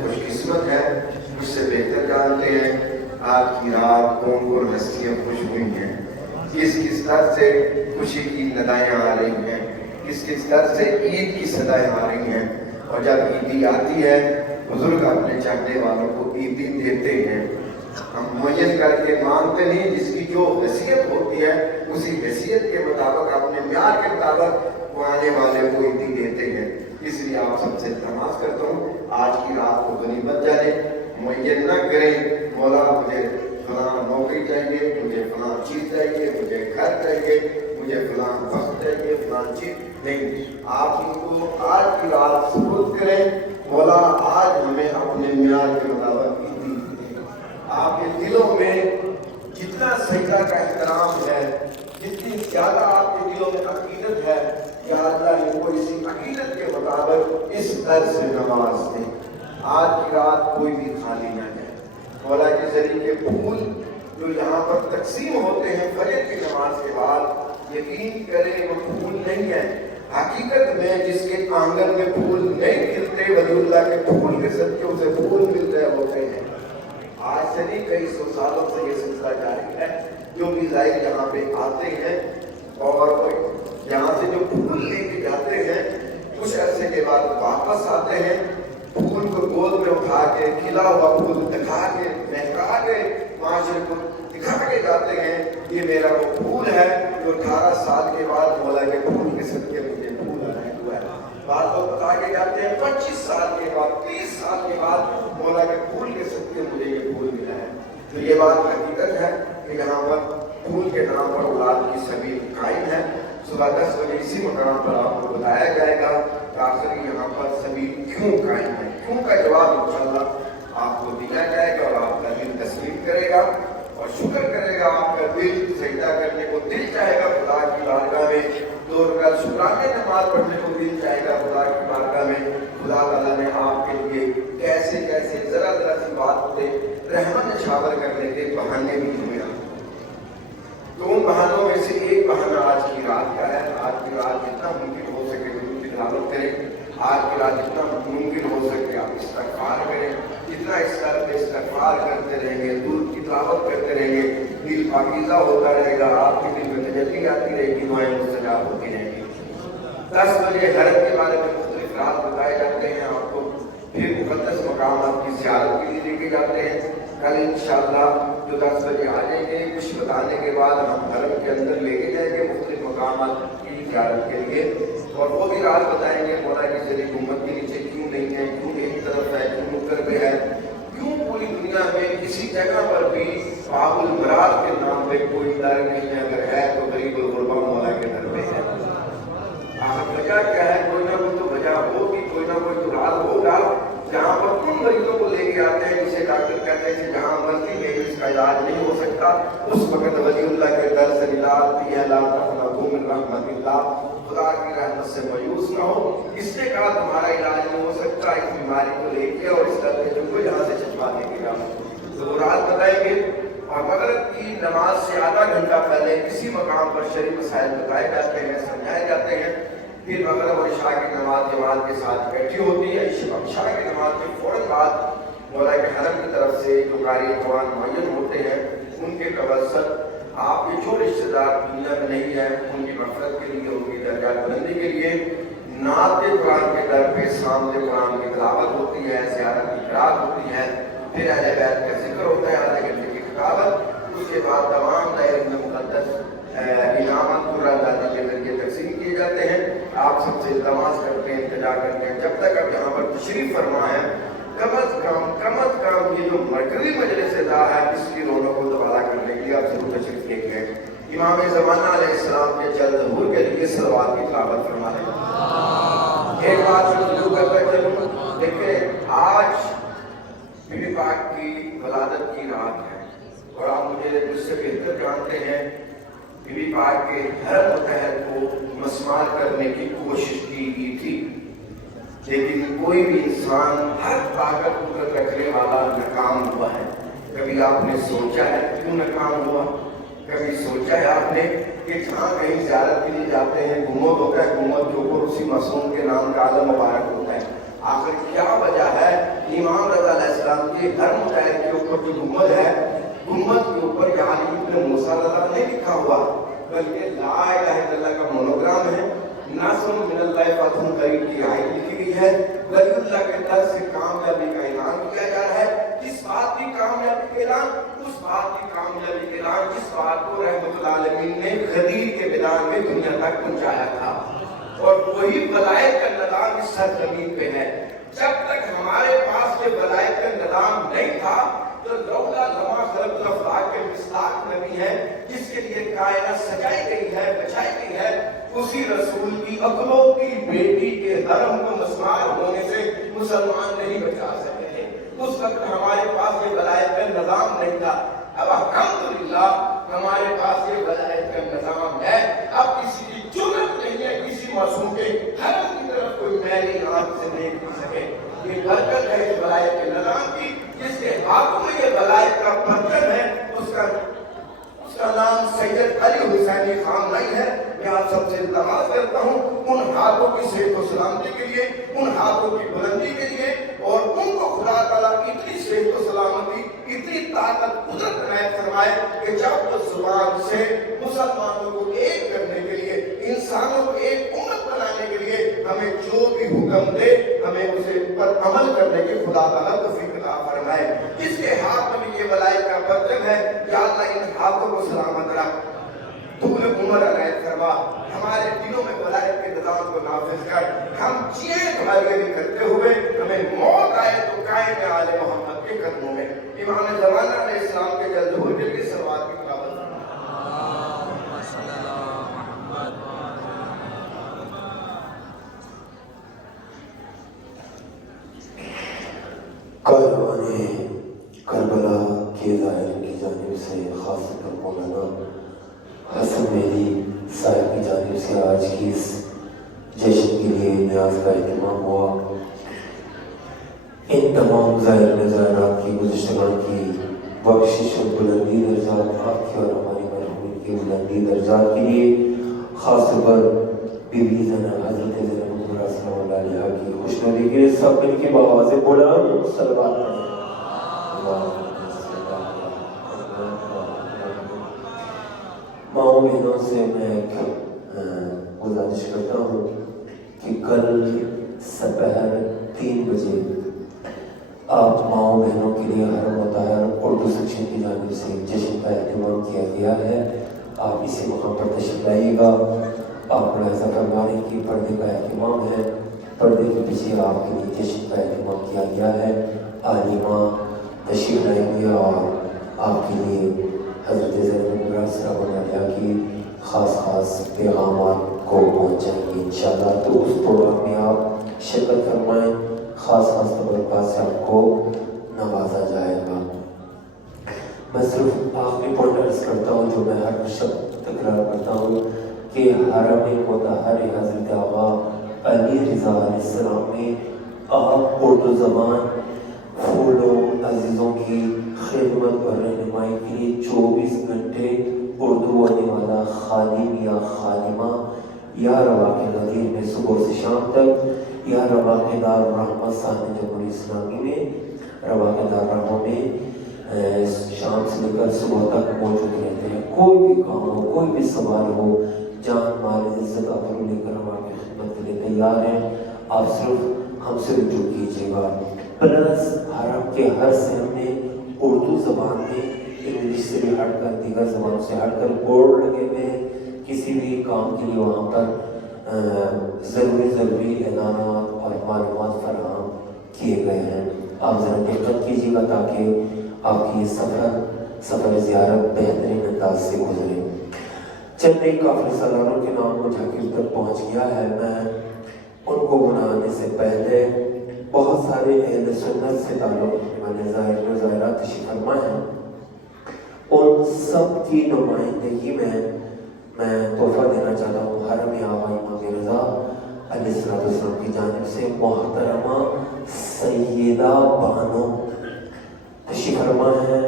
خوش قسمت ہے، مجھ سے بہتر جانتے ہیں آج کی رات کون کون ہستیاں خوش ہوئی ہیں، کس کس طرح سے خوشی کی ندائیں آ رہی ہیں، کس کس طرح سے عید کی صدائیں آ رہی ہیں۔ اور جب عیدی آتی ہے بزرگ اپنے چاہنے والوں کو عیدی دیتے ہیں، ہم معین کر کے مانگتے نہیں، جس کی جو حیثیت ہوتی ہے اسی حیثیت کے مطابق اپنے معیار کے مطابق وہ آنے والے کو عیدی دیتے ہیں۔ اس لیے آپ سب سے التماس کرتا ہوں آج کی رات کو غنیمت جانے، معین نہ کریں مولا مجھے فلاں نوکری چاہیے، مجھے فلاں چیز چاہیے، مجھے گھر چاہیے، مجھے فلاں وقت چاہیے، فلاں چیز نہیں۔ آپ ان کو آج کی رات سپرد کریں، مولا آج ہمیں اپنے معیار کے مطابق عیدی دیں۔ آپ کے دلوں میں جتنا سجدہ کا احترام ہے، جتنی زیادہ آپ کے دلوں میں عقیدت ہے، یا اللہ ان کو اسی عقیدت کے مطابق اس در سے نواز دیں۔ آج کی رات کوئی بھی خالی نہ جائے۔ مولا کے ذریعے کے پھول جو یہاں پر تقسیم ہوتے ہیں فجر کی نماز کے بعد، یقین کریں وہ پھول نہیں ہے، حقیقت میں جس کے آنگن میں پھول نہیں کھلتے ولی اللہ کے پھول کے صدقے اسے پھول مل رہے ہوتے ہیں۔ آج سے نہیں کئی سو سالوں سے یہ سلسلہ جاری ہے، جو بھی زائر یہاں پہ آتے ہیں اور یہاں سے جو پھول لے کے جاتے ہیں کچھ عرصے کے بعد واپس آتے ہیں، پھول کو گود میں اٹھا کے کھلا ہوا پھول دکھا کے مہکا کے معاشرے کو دکھا کے جاتے ہیں، یہ میرا وہ پھول ہے جو 18 سال کے بعد مولا کے پھول کے صدقے مجھے پھول عنایت ہوا ہے۔ بعض لوگ بتا کے جاتے ہیں 25 سال کے بعد، 30 سال کے بعد مولا کے پھول کے صدقے مجھے یہ پھول ملا ہے۔ تو یہ بات حقیقت ہے کہ یہاں پر پھول کے نام پر اولاد کی سبیل قائم ہے۔ صبح 10 بجے اسی مقام پر آپ کو بتایا جائے گا کہ آخر یہاں پر سبیل کیوں قائم ہے، کیوں کا جواب انشاءاللہ آپ کو دیا جائے گا، اور آپ کا دل تسلیم کرے گا اور شکر کرے گا، آپ کا دل سجدہ کرنے کو دل چاہے گا خدا کی بارگاہ میں، 2 رکعت شکرانے نماز پڑھنے کو دل چاہے گا خدا کی بارگاہ میں۔ خدا تعالیٰ نے آپ کے لیے کیسے کیسے ذرا ذرا سی بات پہ رحمت نچھاور کرنے کے بہانے بھی ہوئے۔ تو ان بہانوں میں سے ایک بہانہ آج کی رات کا ہے۔ آج کی رات جتنا ممکن ہو سکے حضور کی تلاوت کریں، آج کی رات جتنا ممکن ہو سکے آپ استغفار کریں، جتنا اس طرح پہ استغفار کرتے رہیں گے، حضور کی تلاوت کرتے رہیں گے، دل پاکیزہ ہوتا رہے گا، آپ کے دل میں تجلی آتی رہے گی، دعائیں مستجاب ہوتی رہیں گی۔ 10 بجے حرم کے بارے میں مختلف رات بتائے جاتے ہیں آپ کو، پھر مقدس مقامات کی زیارت کے لیے لے کے جاتے ہیں۔ کل انشاءاللہ جو 10 بجے آ جائیں گے، کچھ بتانے کے بعد ہم حرم کے اندر لے کے جائیں گے مختلف مقامات کی زیارت کے لیے، اور وہ بھی رات بتائیں گے مولا کی ذریعے امت کے نیچے کیوں نہیں ہے، کیوں ایک طرف ہے، کیوں نکر پہ ہے، کیوں پوری دنیا میں کسی جگہ پر بھی باب المراد کے نام پہ کوئی در نہیں ہے، اگر ہے تو غریب الغربا مولا کے در پہ ہے۔ وجہ کیا ہے؟ کوئی نہ کوئی تو وجہ ہوگی، کوئی نہ کوئی تو راز ہوگا جہاں پر ان مریضوں کو لے کے آتے ہیں جسے ڈاکٹر کہتے ہیں کہ جہاں مرضی میں اس کا علاج نہیں ہو سکتا، اس وقت ولی اللہ کے در سے ندا آتی ہے، لا تقنطوا من رحمت اللہ، خدا کی رحمت سے مایوس نہ ہو، اس نے کہا تمہارا علاج نہیں ہو سکتا، اس بیماری کو لے کے اور اس در پہ جو کوئی یہاں سے چھپا دے گا تو رات بتائیں گے۔ اور مغرب کی نماز سے آدھا گھنٹہ پہلے کسی مقام پر شرعی مسائل بتائے جاتے ہیں، سمجھائے جاتے ہیں، پھر مغرب اور عشاء کی نماز جماعت کے ساتھ بیٹھی ہوتی ہے۔ عشاء کی نماز کے فوراً بعد مولا کے حرم کی طرف سے جو قاری قرآن معین ہوتے ہیں ان کے توسط آپ کے جو رشتہ دار دنیا میں نہیں ہیں ان کی مغفرت کے لیے، ان کی درجات بلندی کے لیے نعت قرآن کے در پہ سامنے قرآن کی تلاوت ہوتی ہے، زیارت کی قرات ہوتی ہے، پھر اہل بیت کا ذکر ہوتا ہے، آدھے گھنٹے کی خطابت، اس کے بعد تمام دائرے مقدس انعامات اللہ کے ذریعے تقسیم کیے جاتے ہیں۔ آپ سب سے التماس کرتے ہیں، التجا کرتے ہیں، جب تک اب یہاں پر تشریف فرما ہے کم از کم یہ جو مرکزی مجلس دعا ہے اس کی رونق کو دوبارہ کرنے کے لیے آپ ضرور تشریف لے گئے۔ امام زمانہ علیہ السلام کے جلد ظہور کے لیے صلوات کی تلاوت فرما لیں۔ ایک بات میں ضرور کرتا چلوں، دیکھیں آج بی بی پاک کی ولادت کی رات ہے، اور آپ مجھے مجھ سے بہتر جانتے ہیں بی بی پاک کے ہر متحد کو مسمار کرنے کی کوشش کی گئی تھی، لیکن کوئی بھی انسان ہر طاقت قدرت رکھنے والا ناکام ہوا ہے۔ کبھی آپ نے سوچا ہے کیوں ناکام ہوا؟ کبھی سوچا ہے آپ نے کہ جہاں کہیں زیارت کے لیے جاتے ہیں گھومت ہوتا ہے، گھومت کے اوپر اسی معصوم کے نام کا عالم مبارک ہوتا ہے، آخر کیا وجہ ہے؟ امام رضا علیہ السلام کے ہر مجاہد کے اوپر جو گنبد ہے، گنبد کے اوپر یہاں ابن موسیٰ رضا نہیں لکھا ہوا، بلکہ لا الہ الا اللہ کا مونوگرام ہے، ناصر من اللہ فتح قریب کی آیت لکھی گئی ہے، ولی اللہ کے در سے کامیابی کا اعلان کیا جا رہا ہے۔ کس بات کی کامیابی کا اعلان؟ اس بات کی کامیابی کا اعلان جس بات کو رحمت العالمین نے غدیر کے میدان میں دنیا تک پہنچایا تھا، اور وہی ولایت کا نظام اس سرزمین پہ ہے۔ جب تک ہمارے پاس یہ ولایت کا نظام نہیں تھا تو لولا لما خلق الافلاک کے مصداق نبی ہے، جس کے لیے کائنات سجائی گئی ہے، بچائی گئی ہے، اسی رسول کی عقلوں کی بیٹی کے حرم کو مسمار ہونے سے مسلمان نہیں بچا سکے تھے۔ اس وقت ہمارے پاس یہ ولایت کا نظام نہیں تھا۔ اب الحمدللہ ہمارے پاس یہ ولایت کا نظام ہے۔ اب کسی کی جرأت نہیں ہے کسی معصوم کے حرم کی طرف کوئی میلی آنکھ سے دیکھ نہیں سکے۔ یہ برکت ہے اس ولایت کے نظام کی، جس کے ہاتھوں میں یہ ولایت کا پرچم ہے، اس کا نام سید علی حسینی خامنئی ہے۔ میں آپ سب سے التماس کرتا ہوں ان ہاتھوں کی صحت و سلامتی کے لیے، ان ہاتھوں کی بلندی کے لیے، اور ان کو خدا تعالیٰ اتنی صحت و سلامتی، اتنی طاقت قدرت عنایت فرمائے کہ جب وہ زبان سے مسلمانوں کو ایک کرنے کے لیے، انسانوں کو ایک امت بنانے کے لیے ہمیں جو بھی حکم دے ہمیں اسے پر عمل کرنے کے خدا تعالیٰ توفیق عطا فرمائے۔ جس کے ہاتھ میں بھی یہ ولایت کا پرچم ہے، یا اللہ ان ہاتھوں کو سلامت رکھ، طول عمر عنایت فرما، ہمارے دلوں میں ولایت کے نظام کو نافذ کر، ہم جیے تمہاری علی کرتے ہوئے، ہمیں موت آئے تو قائم آل محمد کے قدموں میں۔ امام زمانہ علیہ السلام کے جلد ہو جل کے صلوات کی تلاوت۔ کاروان کربلا کے ظاہر کی جانب سے خاص طور مولانا حسن مہدی صاحب کی جانب سے آج کی اس جشن کے لیے نیاز کا اہتمام ہوا۔ ان تمام ظاہر نظارات کی گزشتگان کی بخشش اور بلندی درجات آپ کی اور ہماری مرحومین کی بلندی درجات کے لیے خاص طور پر بی بی زینب حضرت زینب الکبریٰ صلی اللہ علیہ کی خوشنودی کے لیے سب مل کے بآواز بلند صلوات پڑھیں۔ ماؤں بہنوں سے میں گزارش کرتا ہوں کہ کل سپہر 3 بجے آپ ماؤں بہنوں کے لیے ہر متحر اردو سیکشن کی جانب سے جشن کا اہتمام کیا گیا ہے۔ آپ اسی مقام پر تشریف لائیے گا۔ آپ ملاحظہ فرمائیں کہ پردے کا اہتمام ہے، پردے کے پیچھے آپ کے لیے جشن کا اہتمام کیا گیا ہے۔ عالمہ تشریف لائیں گے اور آپ کے لیے حضرت زینب الکبریٰ صلی اللہ علیہ کی خاص پیغامات کو پہنچائیں گے انشاءاللہ۔ تو اس پروگرام میں آپ شرکت فرمائیں، خاص تبرکات سے آپ کو نوازا جائے گا۔ میں صرف آخری پوائنٹ عرض کرتا ہوں جو میں ہر شب تکرار کرتا ہوں کہ حرم مطہر حضرت آقا علی رضا علیہ السلام میں آپ اردو زبان پھولوں عزیزوں کی خدمت اور رہنمائی کے لیے 24 گھنٹے اردو بولنے والا خادم یا خادمہ یا رواق غدیر میں صبح سے شام تک، یا رواق دار الرحمہ صاحب جمہوریہ اسلامی میں رواق دار الرحمہ میں شام سے لے کر صبح تک موجود رہتے ہیں۔ کوئی بھی کام ہو، کوئی بھی سوال ہو، جان مال عزت آبرو لے کر ہماری خدمت کے لیے تیار ہیں۔ آپ صرف ہم سے رجوع کیجیے گا۔ پلس حرم کے ہر صحن میں اردو زبان میں انگلش سے بھی ہٹ کر، دیگر زبانوں سے ہٹ کر بورڈ لگے ہوئے ہیں۔ کسی بھی کام کے لیے وہاں پر ضروری اعلانات اور معلومات فراہم کیے گئے ہیں۔ آپ ذرا دقت کیجیے گا تاکہ آپ کی یہ سفر زیارت بہترین انداز سے گزرے۔ چند ایک قافلے سالاروں کے نام مجھ حقیقت تک پہنچ گیا ہے۔ میں ان کو بنانے سے پہلے بہت سارے اہل سنت سے تعلق رکھنے والے ظاہر و ظاہرات تشریف فرما ہیں، ان سب کی نمائندگی میں تحفہ دینا چاہتا ہوں۔ حرم آقا امام رضا علیہ السلام کی جانب سے محترمہ سیدہ بانو تشریف فرما ہے۔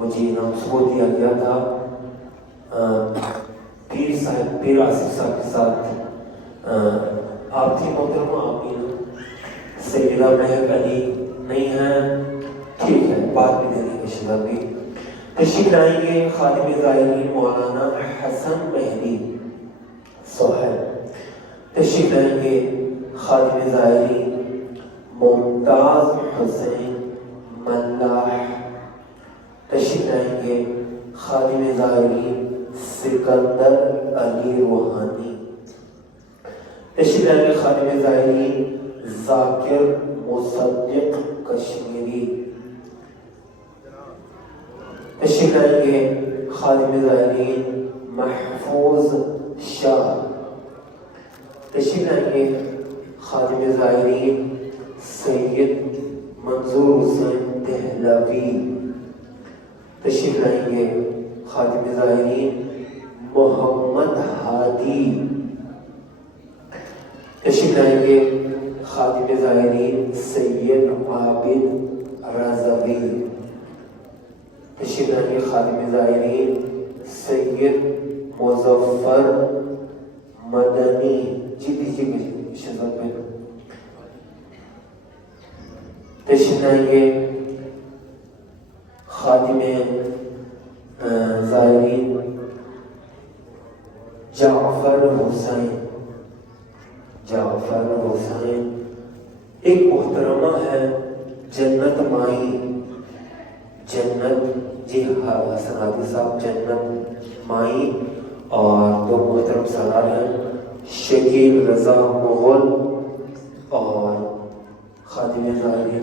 مجھے انعام صبح دیا گیا تھا پیر آصف صاحب کے ساتھ۔ آپ تھی محترمہ، آپ سیدہ مہک علی نہیں ہیں، ٹھیک ہے بعد میں دے دیں گے شباب بھی. تشریف لائیں گے خادم زائرین مولانا حسن مہدی صاحب. تشریف لائیں گے خادم زائرین ممتاز حسین ملاح. تشریف لائیں گے خادم زائرین سکندر علی روحانی. تشریف لائیں گے خادم زائرین ذاکر مصدق کشمیری. تشریف لائیں گے خادم زائرین محفوظ شاہ. تشریف لائیں گے خادم زائرین سید منظور حسین دہلوی. تشریف لائیں گے خادم زائرین محمد ہادی. تشریف لائیں گے خادم زائرین سید عابد رضوی. تشریف لائیں گے خادم زائرین سید مظفر مدنی. جی دیجیے شہزاد میں. تشریف لائیں گے خادم زائرین جعفر حسین. جعفر حسین ایک محترمہ ہے جنت مائی. جنت جی حسن عادی صاحب جنت مائی. اور دو محترم سالار ہیں شکیل رضا مغل اور خادم زائرین